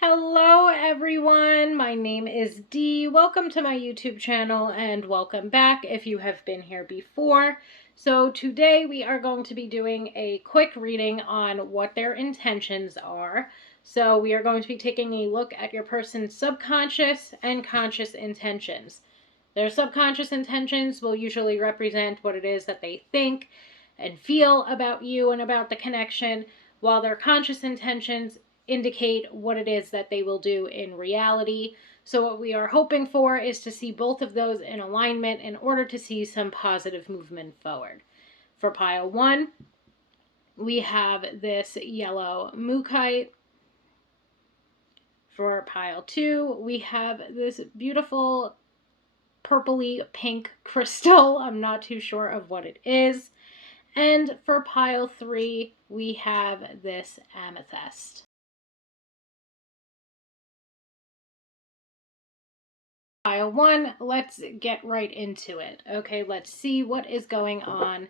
Hello everyone, my name is Dee. Welcome to my YouTube channel and welcome back if you have been here before. So today we are going to be doing a quick reading on what their intentions are. So we are going to be taking a look at your person's subconscious and conscious intentions. Their subconscious intentions will usually represent what it is that they think and feel about you and about the connection, while their conscious intentions indicate what it is that they will do in reality. So what we are hoping for is to see both of those in alignment in order to see some positive movement forward. For pile 1, we have this yellow mookaite. For pile 2, we have this beautiful purpley pink crystal. I'm not too sure of what it is. And for pile 3, we have this amethyst. Pile 1, let's get right into it. Okay, let's see what is going on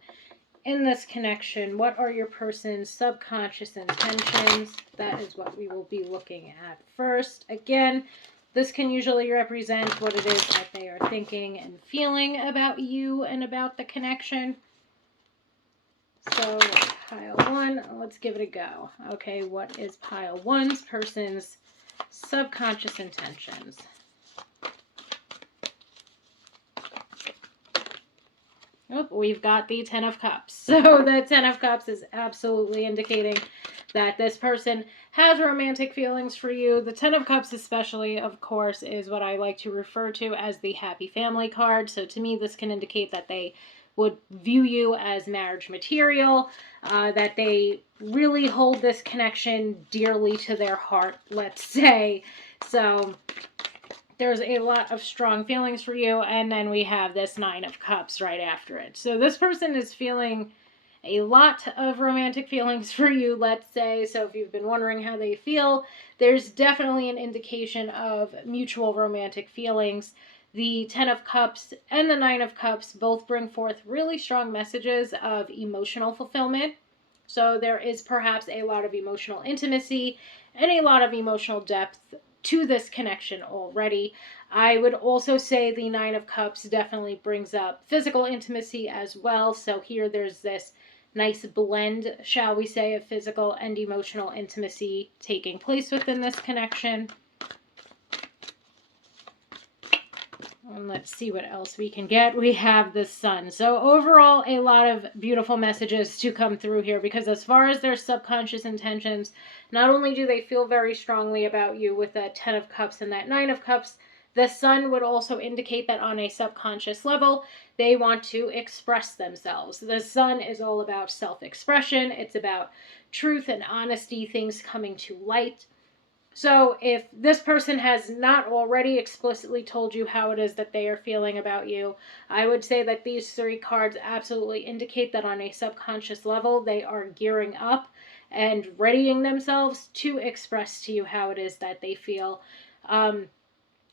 in this connection. What are your person's subconscious intentions? That is what we will be looking at first. Again, this can usually represent what it is that they are thinking and feeling about you and about the connection. So pile 1, let's give it a go. Okay, what is pile 1's person's subconscious intentions? Oh, we've got the Ten of Cups. So the Ten of Cups is absolutely indicating that this person has romantic feelings for you. The Ten of Cups especially, of course, is what I like to refer to as the happy family card. So to me, this can indicate that they would view you as marriage material, that they really hold this connection dearly to their heart, let's say. So there's a lot of strong feelings for you, and then we have this Nine of Cups right after it. So this person is feeling a lot of romantic feelings for you, let's say. So if you've been wondering how they feel, there's definitely an indication of mutual romantic feelings. The Ten of Cups and the Nine of Cups both bring forth really strong messages of emotional fulfillment. So there is perhaps a lot of emotional intimacy and a lot of emotional depth to this connection already. I would also say the Nine of Cups definitely brings up physical intimacy as well. So here there's this nice blend, shall we say, of physical and emotional intimacy taking place within this connection. And let's see what else we can get. We have the Sun. So overall, a lot of beautiful messages to come through here, because as far as their subconscious intentions, not only do they feel very strongly about you with that Ten of Cups and that Nine of Cups, the Sun would also indicate that on a subconscious level, they want to express themselves. The Sun is all about self-expression. It's about truth and honesty, things coming to light. So if this person has not already explicitly told you how it is that they are feeling about you, I would say that these 3 cards absolutely indicate that on a subconscious level, they are gearing up and readying themselves to express to you how it is that they feel.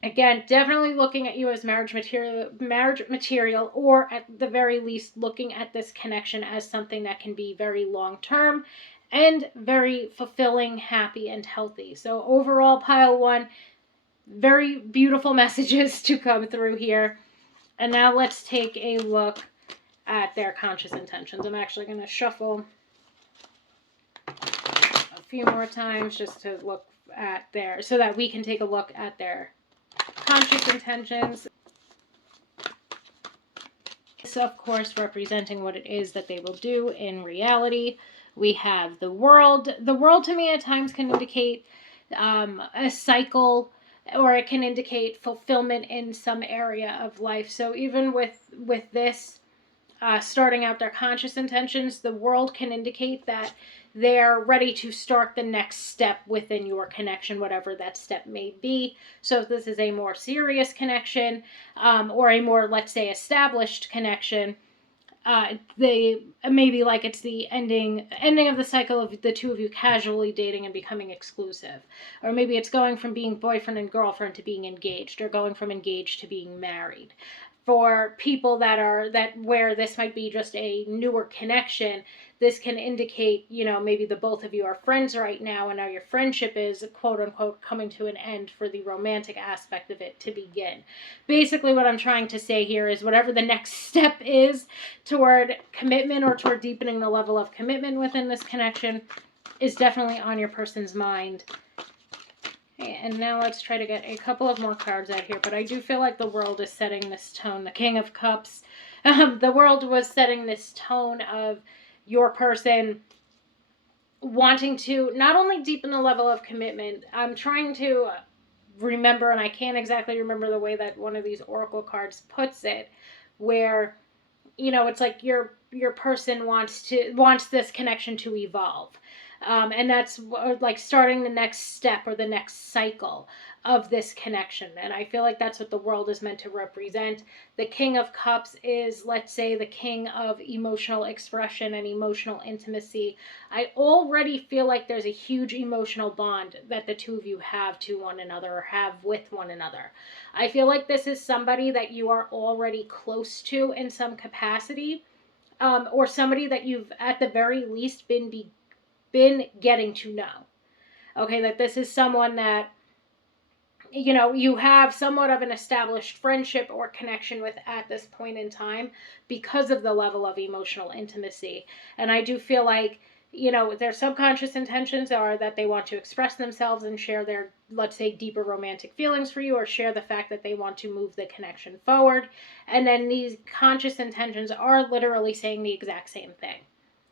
Again, definitely looking at you as marriage material, or at the very least looking at this connection as something that can be very long-term and very fulfilling, happy, and healthy. So overall, pile 1, very beautiful messages to come through here. And now let's take a look at their conscious intentions. I'm actually going to shuffle a few more times just to look at their, so that we can take a look at their conscious intentions. This, of course, representing what it is that they will do in reality. We have the World. The World, to me, at times can indicate a cycle, or it can indicate fulfillment in some area of life. So even with this, starting out their conscious intentions, the World can indicate that they're ready to start the next step within your connection, whatever that step may be. So if this is a more serious connection, or a more, let's say, established connection, they maybe like it's the ending of the cycle of the two of you casually dating and becoming exclusive, or maybe it's going from being boyfriend and girlfriend to being engaged, or going from engaged to being married. For people that where this might be just a newer connection, this can indicate, maybe the both of you are friends right now, and now your friendship is quote unquote coming to an end for the romantic aspect of it to begin. Basically, what I'm trying to say here is whatever the next step is toward commitment or toward deepening the level of commitment within this connection is definitely on your person's mind. Okay, and now let's try to get a couple of more cards out here, but I do feel like the world is setting this tone. The King of Cups. The world was setting this tone of your person wanting to not only deepen the level of commitment. I'm trying to remember, and I can't exactly remember the way that one of these oracle cards puts it, where it's like your person wants this connection to evolve, and that's like starting the next step or the next cycle of this connection. And I feel like that's what the world is meant to represent. The King of Cups is, let's say, the king of emotional expression and emotional intimacy. I already feel like there's a huge emotional bond that the two of you have to one another or have with one another. I feel like this is somebody that you are already close to in some capacity, or somebody that you've at the very least been getting to know. Okay, that this is someone that you have somewhat of an established friendship or connection with at this point in time because of the level of emotional intimacy. And I do feel like, their subconscious intentions are that they want to express themselves and share their, let's say, deeper romantic feelings for you, or share the fact that they want to move the connection forward. And then these conscious intentions are literally saying the exact same thing.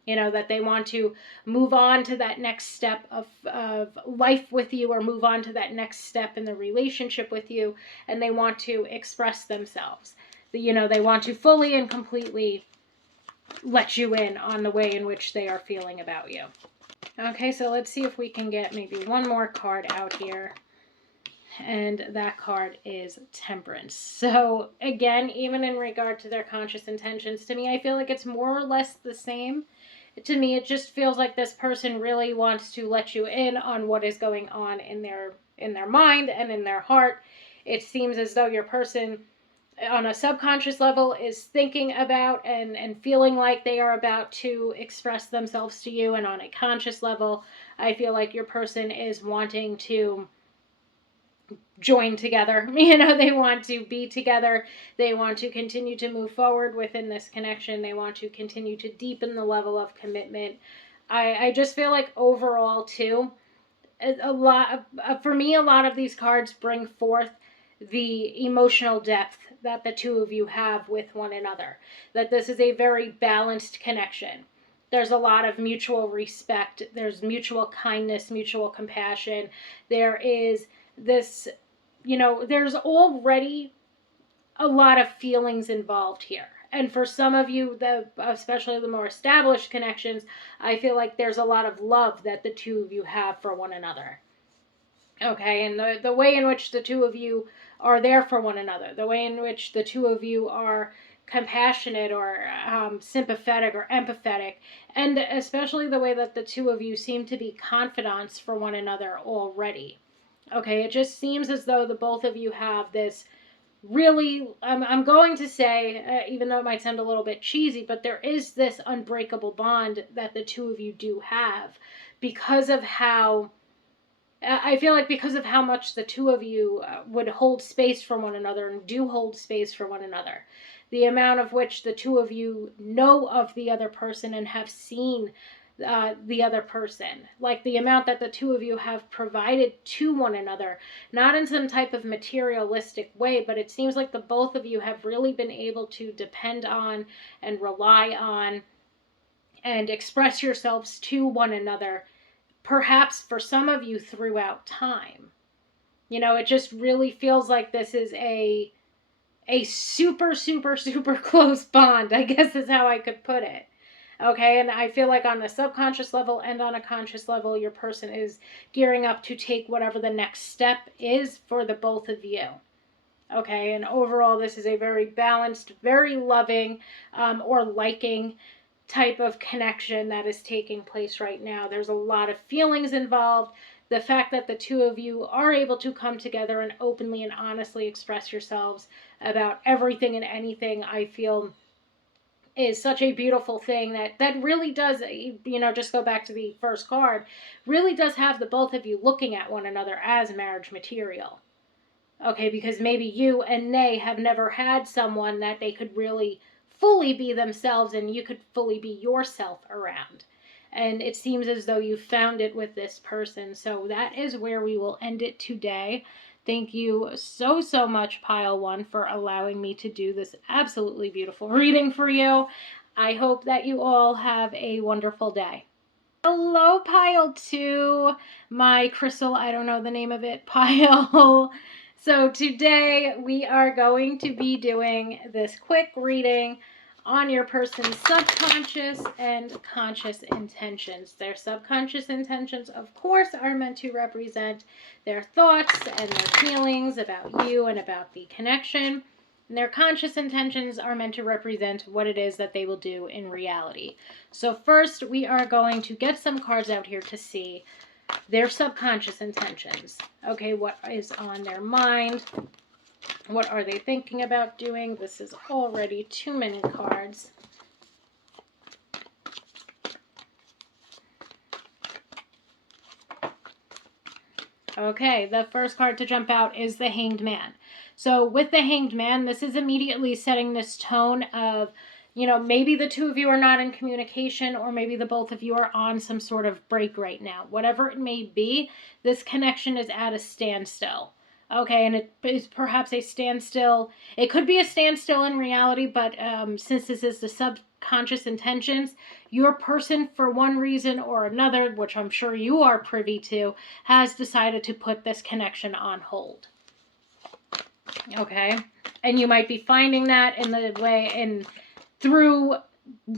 That they want to move on to that next step of life with you, or move on to that next step in the relationship with you, and they want to express themselves. They want to fully and completely let you in on the way in which they are feeling about you. Okay, so let's see if we can get maybe one more card out here. And that card is Temperance. So again, even in regard to their conscious intentions, to me, I feel like it's more or less the same. To me, it just feels like this person really wants to let you in on what is going on in their mind and in their heart. It seems as though your person on a subconscious level is thinking about and feeling like they are about to express themselves to you, and on a conscious level, I feel like your person is wanting to join together. They want to be together. They want to continue to move forward within this connection. They want to continue to deepen the level of commitment. I just feel like overall too, for me, a lot of these cards bring forth the emotional depth that the two of you have with one another. That this is a very balanced connection. There's a lot of mutual respect. There's mutual kindness, mutual compassion. There is this, there's already a lot of feelings involved here. And for some of you, especially the more established connections, I feel like there's a lot of love that the two of you have for one another. Okay, and the way in which the two of you are there for one another, the way in which the two of you are compassionate or sympathetic or empathetic, and especially the way that the two of you seem to be confidants for one another already. Okay, it just seems as though the both of you have this really, I'm going to say, even though it might sound a little bit cheesy, but there is this unbreakable bond that the two of you do have because of how, I feel like because of how much the two of you would hold space for one another and do hold space for one another. The amount of which the two of you know of the other person and have seen the other person. Like the amount that the two of you have provided to one another, not in some type of materialistic way, but it seems like the both of you have really been able to depend on and rely on and express yourselves to one another, perhaps for some of you throughout time. It just really feels like this is a super, super, super close bond, I guess is how I could put it. Okay, and I feel like on a subconscious level and on a conscious level, your person is gearing up to take whatever the next step is for the both of you. Okay, and overall, this is a very balanced, very loving, or liking type of connection that is taking place right now. There's a lot of feelings involved. the fact that the two of you are able to come together and openly and honestly express yourselves about everything and anything, I feel is such a beautiful thing that really does, just go back to the first card, really does have the both of you looking at one another as marriage material. Okay, because maybe you and they have never had someone that they could really fully be themselves and you could fully be yourself around. And it seems as though you found it with this person. So that is where we will end it today. Thank you so, so much, Pile 1, for allowing me to do this absolutely beautiful reading for you. I hope that you all have a wonderful day. Hello, Pile 2, my crystal, I don't know the name of it, pile. So today we are going to be doing this quick reading on your person's subconscious and conscious intentions. Their subconscious intentions, of course, are meant to represent their thoughts and their feelings about you and about the connection. And their conscious intentions are meant to represent what it is that they will do in reality. So first, we are going to get some cards out here to see their subconscious intentions. Okay, what is on their mind? What are they thinking about doing? This is already too many cards. Okay, the first card to jump out is the Hanged Man. So with the Hanged Man, this is immediately setting this tone of, maybe the two of you are not in communication, or maybe the both of you are on some sort of break right now. Whatever it may be, this connection is at a standstill. Okay, and it is perhaps a standstill. It could be a standstill in reality, but since this is the subconscious intentions, your person, for one reason or another, which I'm sure you are privy to, has decided to put this connection on hold. Okay, and you might be finding that in the way, through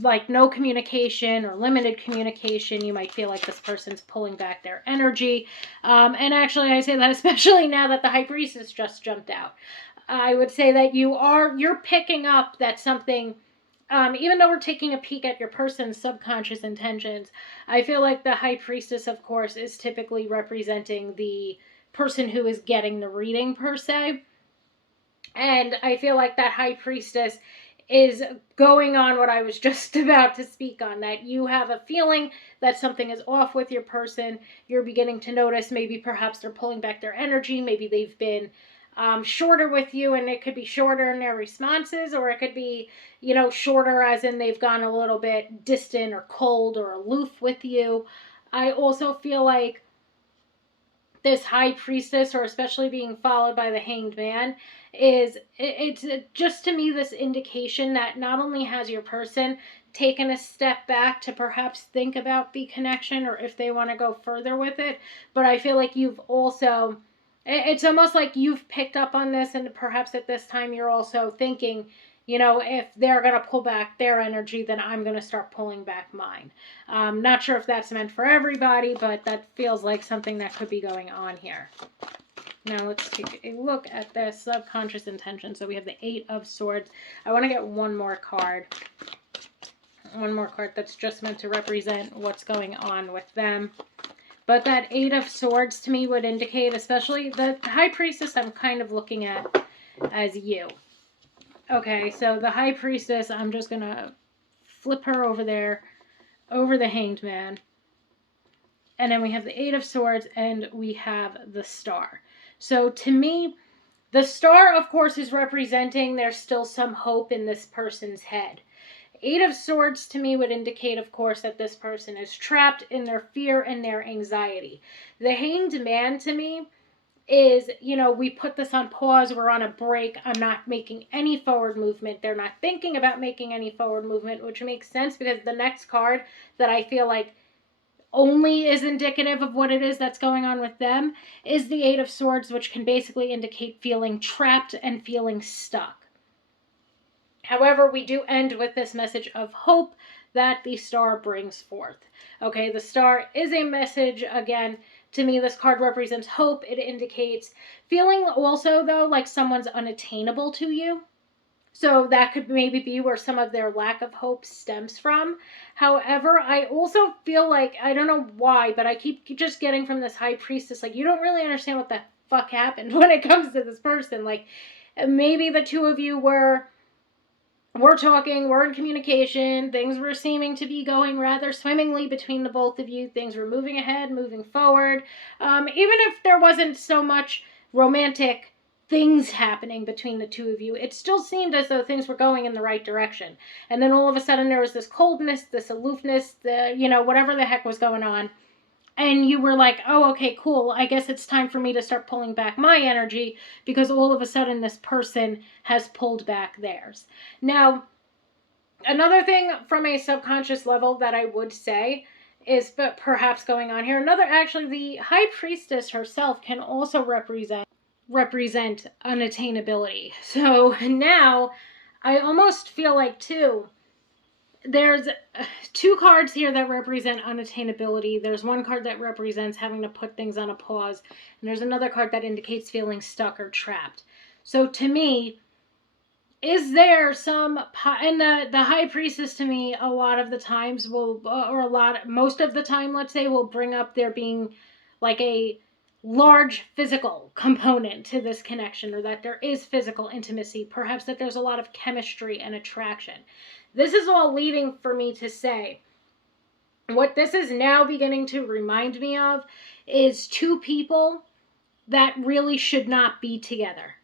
like no communication or limited communication, you might feel like this person's pulling back their energy. And actually, I say that especially now that the High Priestess just jumped out. I would say that you're picking up that something, even though we're taking a peek at your person's subconscious intentions, I feel like the High Priestess, of course, is typically representing the person who is getting the reading per se. And I feel like that High Priestess is going on what I was just about to speak on, that you have a feeling that something is off with your person. You're beginning to notice maybe perhaps they're pulling back their energy. Maybe they've been shorter with you, and it could be shorter in their responses, or it could be, shorter as in they've gone a little bit distant or cold or aloof with you. I also feel like this High Priestess, or especially being followed by the Hanged Man, it's just to me this indication that not only has your person taken a step back to perhaps think about the connection or if they want to go further with it, but I feel like you've also, it's almost like you've picked up on this, and perhaps at this time you're also thinking, if they're going to pull back their energy, then I'm going to start pulling back mine. Not sure if that's meant for everybody, but that feels like something that could be going on here. Now let's take a look at the subconscious intention. So we have the Eight of Swords. I want to get one more card. One more card that's just meant to represent what's going on with them. But that Eight of Swords to me would indicate, especially the High Priestess, I'm kind of looking at as you. Okay, so the High Priestess, I'm just going to flip her over there, over the Hanged Man. And then we have the Eight of Swords, and we have the Star. So to me, the Star, of course, is representing there's still some hope in this person's head. Eight of Swords to me would indicate, of course, that this person is trapped in their fear and their anxiety. The Hanged Man to me is, we put this on pause, we're on a break, I'm not making any forward movement. They're not thinking about making any forward movement, which makes sense because the next card that I feel like only is indicative of what it is that's going on with them is the Eight of Swords, which can basically indicate feeling trapped and feeling stuck. However, we do end with this message of hope that the Star brings forth. Okay, the Star is a message, again, to me, this card represents hope. It indicates feeling also, though, like someone's unattainable to you. So that could maybe be where some of their lack of hope stems from. However, I also feel like, I don't know why, but I keep just getting from this high priestess, like, you don't really understand what the fuck happened when it comes to this person. Like, maybe the two of you we're talking, we're in communication, things were seeming to be going rather swimmingly between the both of you, things were moving ahead, moving forward. Even if there wasn't so much romantic things happening between the two of you, it still seemed as though things were going in the right direction. And then all of a sudden there was this coldness, this aloofness, whatever the heck was going on. And you were like, oh, okay, cool. I guess it's time for me to start pulling back my energy because all of a sudden this person has pulled back theirs. Now, another thing from a subconscious level that I would say is, but perhaps going on here, actually, the high priestess herself can also represent unattainability. So now I almost feel like, too, there's two cards here that represent unattainability. There's one card that represents having to put things on a pause, and there's another card that indicates feeling stuck or trapped. So to me, is there some, and the high priestess to me a lot of the times will, most of the time, let's say, will bring up there being like a large physical component to this connection, or that there is physical intimacy, perhaps that there's a lot of chemistry and attraction. This is all leading for me to say, what this is now beginning to remind me of is two people that really should not be together.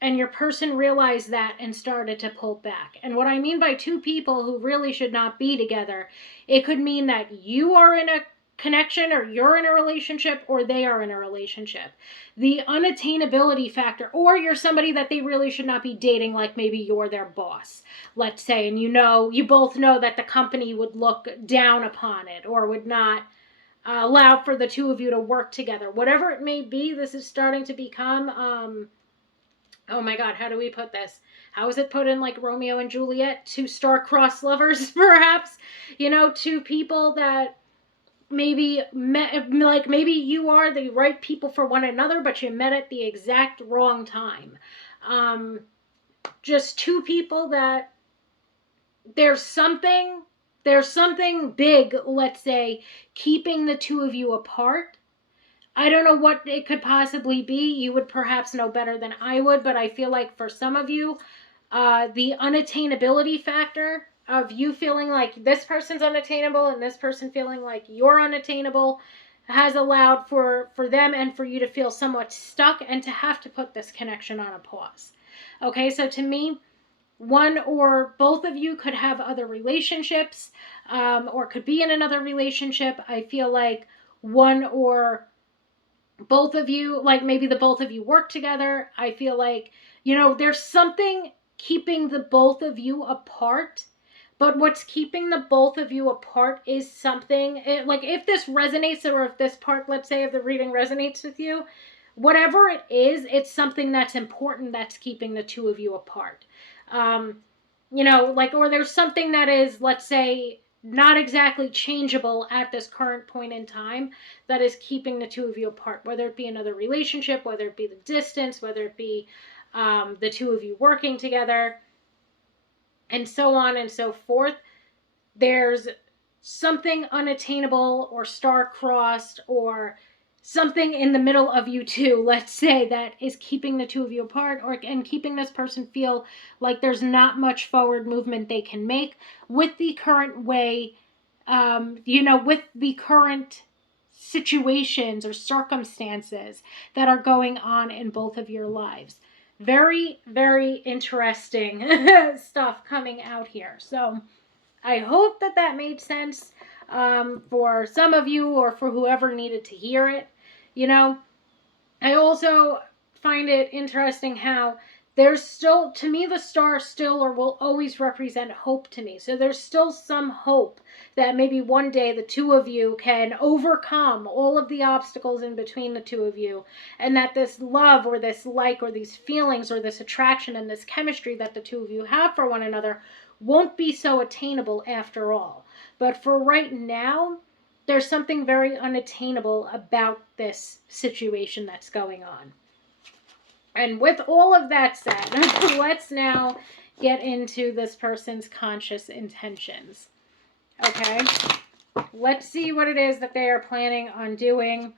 And your person realized that and started to pull back. And what I mean by two people who really should not be together, it could mean that you are in a connection, or you're in a relationship, or they are in a relationship. The unattainability factor, or you're somebody that they really should not be dating, like maybe you're their boss, let's say, and you both know that the company would look down upon it or would not allow for the two of you to work together. Whatever it may be, this is starting to become oh my God, how do we put this? How is it put in, like Romeo and Juliet? Two star-crossed lovers, perhaps? Two people that maybe met, like maybe you are the right people for one another, but you met at the exact wrong time. Just two people that there's something big, let's say, keeping the two of you apart. I don't know what it could possibly be. You would perhaps know better than I would, but I feel like for some of you, the unattainability factor of you feeling like this person's unattainable and this person feeling like you're unattainable has allowed for them and for you to feel somewhat stuck and to have to put this connection on a pause. Okay, so to me, one or both of you could have other relationships, or could be in another relationship. I feel like one or both of you, like maybe the both of you work together. I feel like, there's something keeping the both of you apart. But what's keeping the both of you apart is something, like if this resonates, or if this part, let's say, of the reading resonates with you, whatever it is, it's something that's important that's keeping the two of you apart. Or there's something that is, let's say, not exactly changeable at this current point in time that is keeping the two of you apart, whether it be another relationship, whether it be the distance, whether it be the two of you working together, and so on and so forth. There's something unattainable or star-crossed or something in the middle of you two, let's say, that is keeping the two of you apart, and keeping this person feel like there's not much forward movement they can make with the current way, with the current situations or circumstances that are going on in both of your lives. Very, very interesting stuff coming out here. So I hope that made sense for some of you, or for whoever needed to hear it. I also find it interesting how there's still, to me, the star still, or will always represent hope to me. So there's still some hope that maybe one day the two of you can overcome all of the obstacles in between the two of you, and that this love, or this like, or these feelings, or this attraction and this chemistry that the two of you have for one another won't be so attainable after all. But for right now, there's something very unattainable about this situation that's going on. And with all of that said, let's now get into this person's conscious intentions. Okay? Let's see what it is that they are planning on doing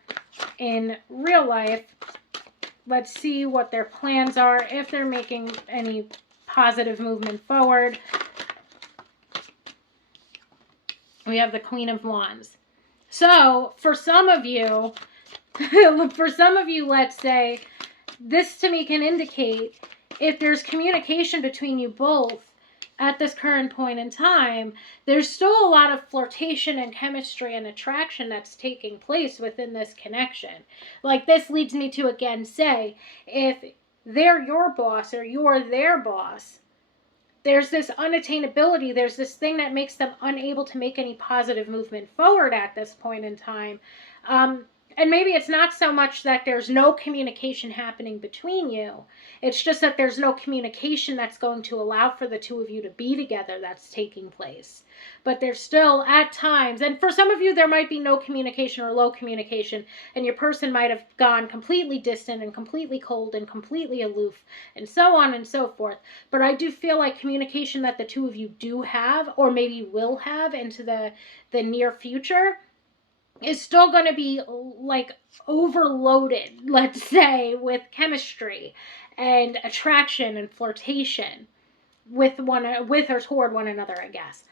in real life. Let's see what their plans are, if they're making any positive movement forward. We have the Queen of Wands. So, for some of you, let's say, this to me can indicate if there's communication between you both at this current point in time, there's still a lot of flirtation and chemistry and attraction that's taking place within this connection. Like, this leads me to again say, if they're your boss or you're their boss, there's this unattainability, there's this thing that makes them unable to make any positive movement forward at this point in time. And maybe it's not so much that there's no communication happening between you. It's just that there's no communication that's going to allow for the two of you to be together that's taking place. But there's still at times, and for some of you there might be no communication or low communication, and your person might have gone completely distant and completely cold and completely aloof and so on and so forth. But I do feel like communication that the two of you do have, or maybe will have into the near future, is still going to be like overloaded, let's say, with chemistry and attraction and flirtation with or toward one another, I guess.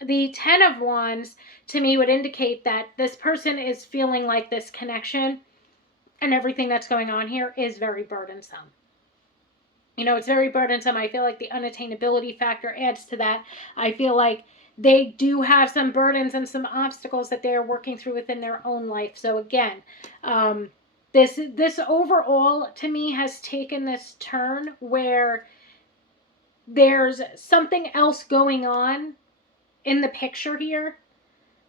The Ten of Wands to me would indicate that this person is feeling like this connection and everything that's going on here is very burdensome. You know, it's very burdensome. I feel like the unattainability factor adds to that. I feel like they do have some burdens and some obstacles that they're working through within their own life. So again, this overall to me has taken this turn where there's something else going on in the picture here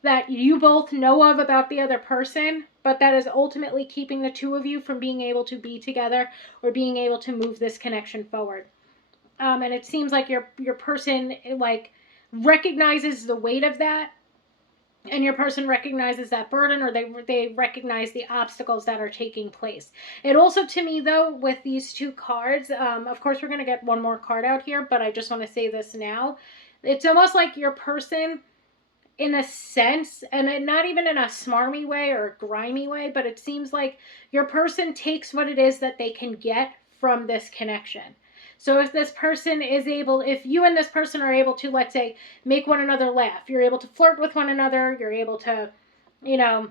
that you both know of about the other person, but that is ultimately keeping the two of you from being able to be together or being able to move this connection forward. And it seems like your person like recognizes the weight of that, and your person recognizes that burden, or they recognize the obstacles that are taking place. It also, to me though, with these two cards, of course we're going to get one more card out here, but I just want to say this now. It's almost like your person, in a sense, and not even in a smarmy way or a grimy way, but it seems like your person takes what it is that they can get from this connection. So if this person is able, if you and this person are able to, let's say, make one another laugh, you're able to flirt with one another, you're able to, you know,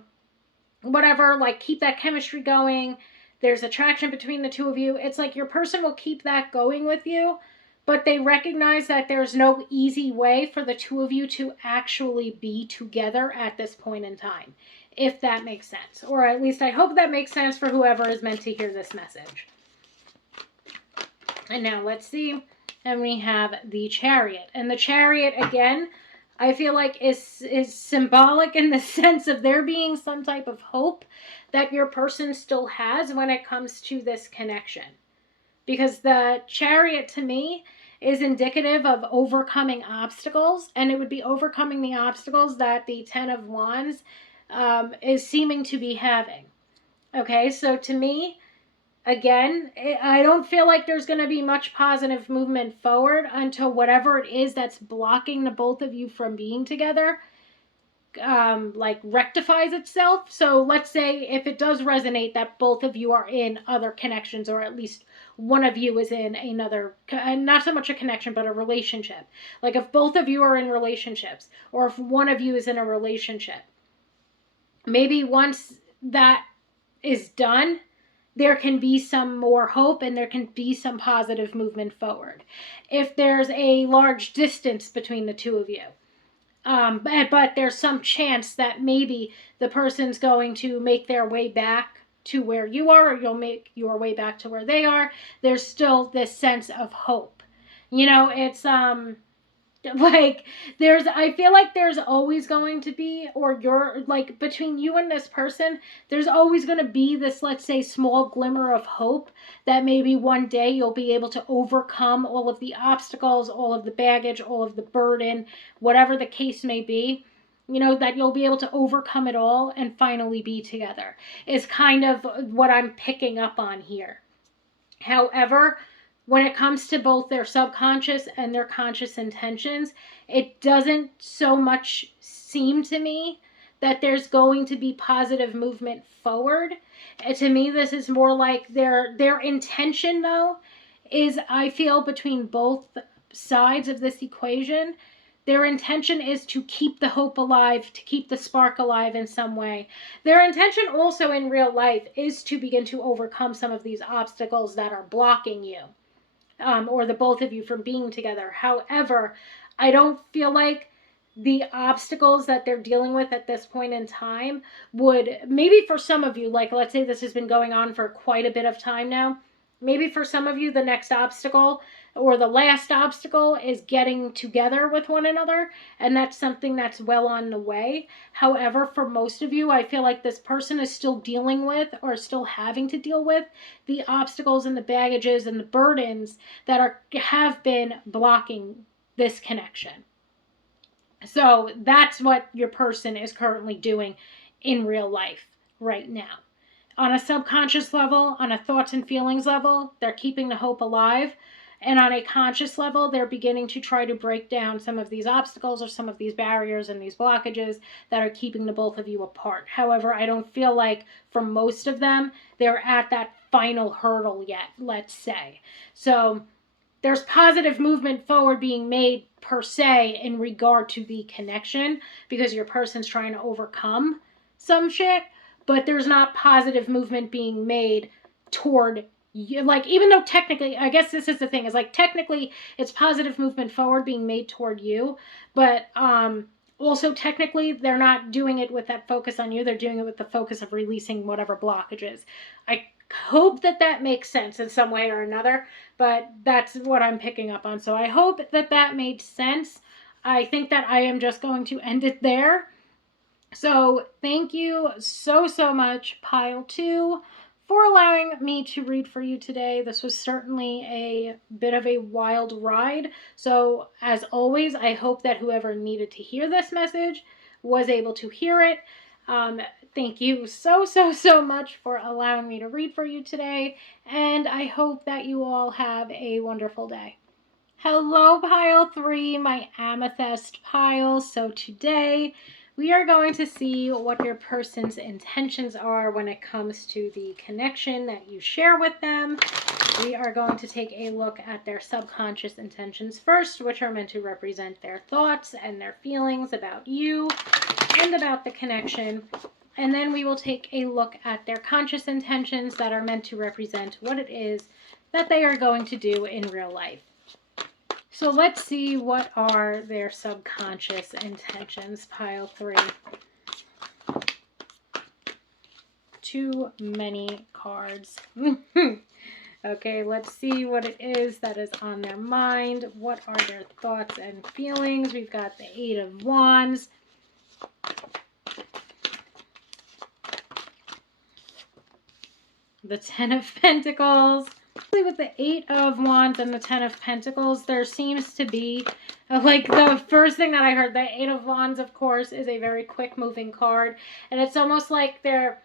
whatever, like keep that chemistry going, there's attraction between the two of you, it's like your person will keep that going with you, but they recognize that there's no easy way for the two of you to actually be together at this point in time, if that makes sense. Or at least I hope that makes sense for whoever is meant to hear this message. And now let's see. And we have the Chariot. And the Chariot, again, I feel like is symbolic in the sense of there being some type of hope that your person still has when it comes to this connection. Because the Chariot, to me, is indicative of overcoming obstacles, and it would be overcoming the obstacles that the Ten of Wands is seeming to be having. Okay, so to me, again, I don't feel like there's going to be much positive movement forward until whatever it is that's blocking the both of you from being together like rectifies itself. So let's say if it does resonate that both of you are in other connections, or at least one of you is in another, not so much a connection, but a relationship. Like if both of you are in relationships, or if one of you is in a relationship, maybe once that is done, there can be some more hope and there can be some positive movement forward. If there's a large distance between the two of you, but there's some chance that maybe the person's going to make their way back to where you are, or you'll make your way back to where they are, there's still this sense of hope. You know, it's like I feel like there's always going to be, or you're like, between you and this person, there's always going to be this, let's say, small glimmer of hope that maybe one day you'll be able to overcome all of the obstacles, all of the baggage, all of the burden, whatever the case may be. You know, that you'll be able to overcome it all and finally be together is kind of what I'm picking up on here. However, when it comes to both their subconscious and their conscious intentions, it doesn't so much seem to me that there's going to be positive movement forward. And to me, this is more like their intention, though, is, I feel, between both sides of this equation, their intention is to keep the hope alive, to keep the spark alive in some way. Their intention also in real life is to begin to overcome some of these obstacles that are blocking you, or the both of you, from being together. However, I don't feel like the obstacles that they're dealing with at this point in time would, maybe for some of you, like let's say this has been going on for quite a bit of time now, maybe for some of you the next obstacle or the last obstacle is getting together with one another, and that's something that's well on the way. However, for most of you, I feel like this person is still dealing with, or still having to deal with, the obstacles and the baggages and the burdens that have been blocking this connection. So that's what your person is currently doing in real life right now. On a subconscious level, on a thoughts and feelings level, they're keeping the hope alive. And on a conscious level, they're beginning to try to break down some of these obstacles or some of these barriers and these blockages that are keeping the both of you apart. However, I don't feel like for most of them, they're at that final hurdle yet, let's say. So there's positive movement forward being made per se in regard to the connection, because your person's trying to overcome some shit, but there's not positive movement being made toward you. Like, even though technically, I guess this is the thing, is like technically it's positive movement forward being made toward you, but also technically they're not doing it with that focus on you. They're doing it with the focus of releasing whatever blockages. I hope that makes sense in some way or another, but that's what I'm picking up on. So I hope that made sense. I think that I am just going to end it there. So thank you so much, Pile 2, for allowing me to read for you today. This was certainly a bit of a wild ride. So as always, I hope that whoever needed to hear this message was able to hear it. Thank you so much for allowing me to read for you today, and I hope that you all have a wonderful day. Hello, Pile 3, my amethyst pile. So today we are going to see what your person's intentions are when it comes to the connection that you share with them. We are going to take a look at their subconscious intentions first, which are meant to represent their thoughts and their feelings about you and about the connection. And then we will take a look at their conscious intentions that are meant to represent what it is that they are going to do in real life. So let's see what are their subconscious intentions, Pile 3. Too many cards. Okay, let's see what it is that is on their mind. What are their thoughts and feelings? We've got the 8 of Wands. The 10 of Pentacles. With the 8 of Wands and the 10 of Pentacles, there seems to be, like, the first thing that I heard, the 8 of Wands, of course, is a very quick moving card. And it's almost like their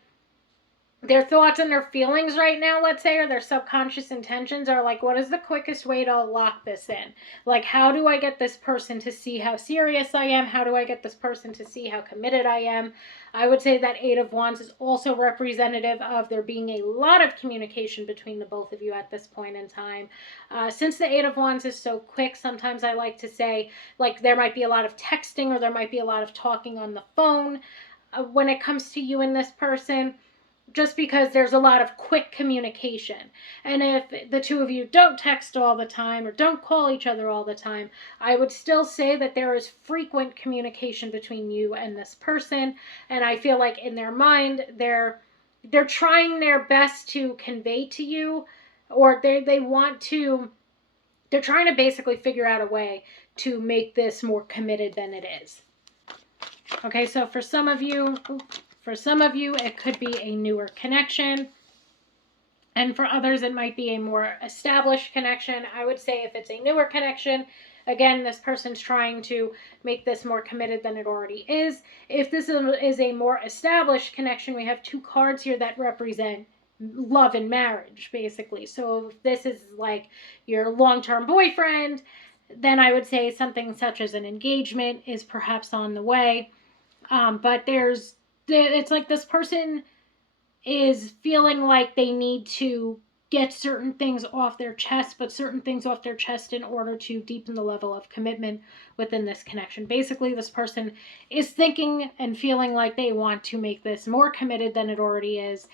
thoughts and their feelings right now, let's say, or their subconscious intentions are like, what is the quickest way to lock this in? Like, how do I get this person to see how serious I am? How do I get this person to see how committed I am? I would say that 8 of Wands is also representative of there being a lot of communication between the both of you at this point in time. Since the 8 of Wands is so quick, sometimes I like to say, like, there might be a lot of texting or there might be a lot of talking on the phone when it comes to you and this person, just because there's a lot of quick communication. And if the two of you don't text all the time or don't call each other all the time, I would still say that there is frequent communication between you and this person. And I feel like in their mind, they're trying their best to convey to you, or they're trying to basically figure out a way to make this more committed than it is. Okay, so for some of you, it could be a newer connection. And for others, it might be a more established connection. I would say if it's a newer connection, again, this person's trying to make this more committed than it already is. If this is a more established connection, we have 2 cards here that represent love and marriage, basically. So if this is like your long-term boyfriend, then I would say something such as an engagement is perhaps on the way. But it's like this person is feeling like they need to get certain things off their chest, but certain things off their chest in order to deepen the level of commitment within this connection. Basically, this person is thinking and feeling like they want to make this more committed than it already is.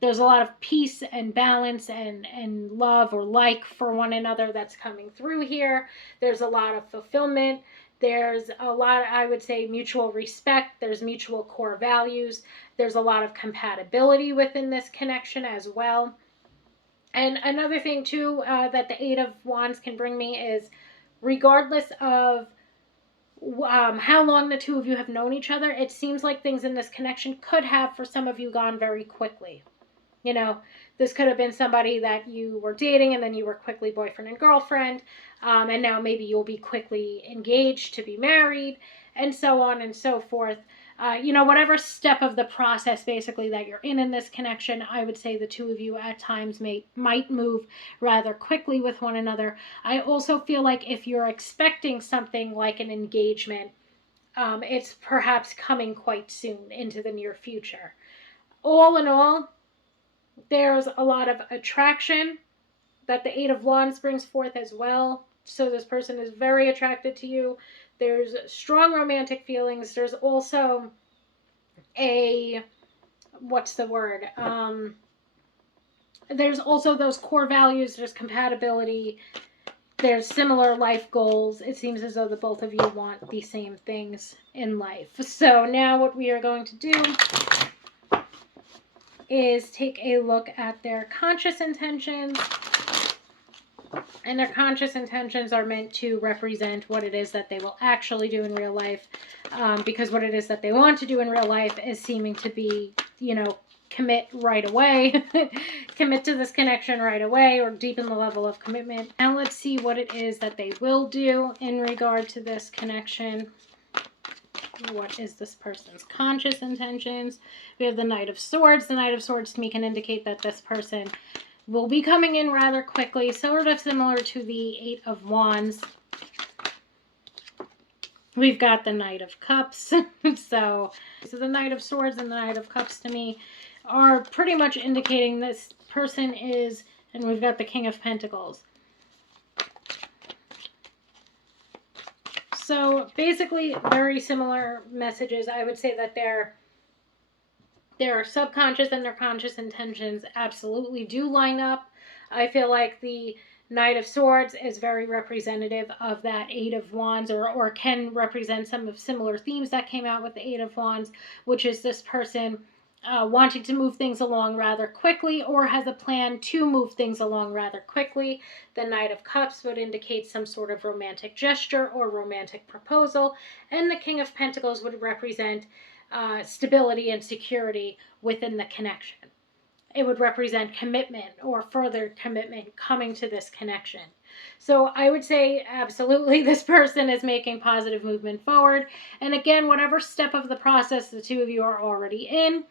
There's a lot of peace and balance and love or like for one another that's coming through here. There's a lot of fulfillment. There's a lot, I would say, mutual respect. There's mutual core values. There's a lot of compatibility within this connection as well. And another thing, too, that the Eight of Wands can bring me is regardless of how long the two of you have known each other, it seems like things in this connection could have, for some of you, gone very quickly. You know, this could have been somebody that you were dating and then you were quickly boyfriend and girlfriend, and now maybe you'll be quickly engaged to be married, and so on and so forth. Whatever step of the process basically that you're in this connection, I would say the two of you at times might move rather quickly with one another. I also feel like if you're expecting something like an engagement, it's perhaps coming quite soon into the near future. All in all, there's a lot of attraction that the Eight of Wands brings forth as well. So this person is very attracted to you. There's strong romantic feelings. There's also what's the word? There's also those core values. There's compatibility. There's similar life goals. It seems as though the both of you want the same things in life. So now what we are going to do is take a look at their conscious intentions. And their conscious intentions are meant to represent what it is that they will actually do in real life, because what it is that they want to do in real life is seeming to be, commit right away, commit to this connection right away, or deepen the level of commitment. Now let's see what it is that they will do in regard to this connection. What is this person's conscious intentions? We have the Knight of Swords. The Knight of Swords to me can indicate that this person will be coming in rather quickly, sort of similar to the Eight of Wands. We've got the Knight of Cups. so the Knight of Swords and the Knight of Cups to me are pretty much indicating this person is, and we've got the King of Pentacles. So basically very similar messages. I would say that their subconscious and their conscious intentions absolutely do line up. I feel like the Knight of Swords is very representative of that Eight of Wands, or can represent some of similar themes that came out with the Eight of Wands, which is this person wanting to move things along rather quickly, or has a plan to move things along rather quickly. The Knight of Cups would indicate some sort of romantic gesture or romantic proposal, and the King of Pentacles would represent stability and security within the connection. It would represent commitment or further commitment coming to this connection. So I would say absolutely this person is making positive movement forward. And again, whatever step of the process the two of you are already in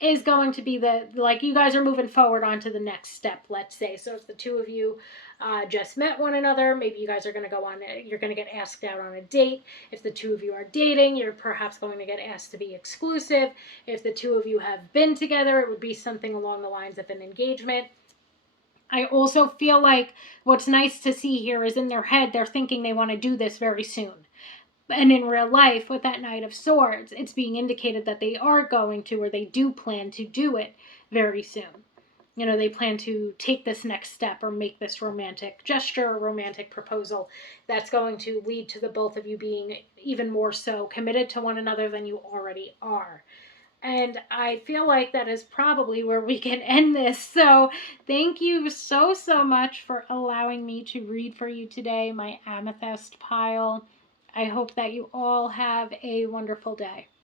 is going to be you guys are moving forward onto the next step, let's say. So if the two of you just met one another, maybe you guys are going to you're going to get asked out on a date. If the two of you are dating, you're perhaps going to get asked to be exclusive. If the two of you have been together, it would be something along the lines of an engagement. I also feel like what's nice to see here is in their head, they're thinking they want to do this very soon. And in real life, with that Knight of Swords, it's being indicated that they are going to, or they do plan to do it very soon. They plan to take this next step or make this romantic gesture or romantic proposal that's going to lead to the both of you being even more so committed to one another than you already are. And I feel like that is probably where we can end this. So thank you so much for allowing me to read for you today, my amethyst pile. I hope that you all have a wonderful day.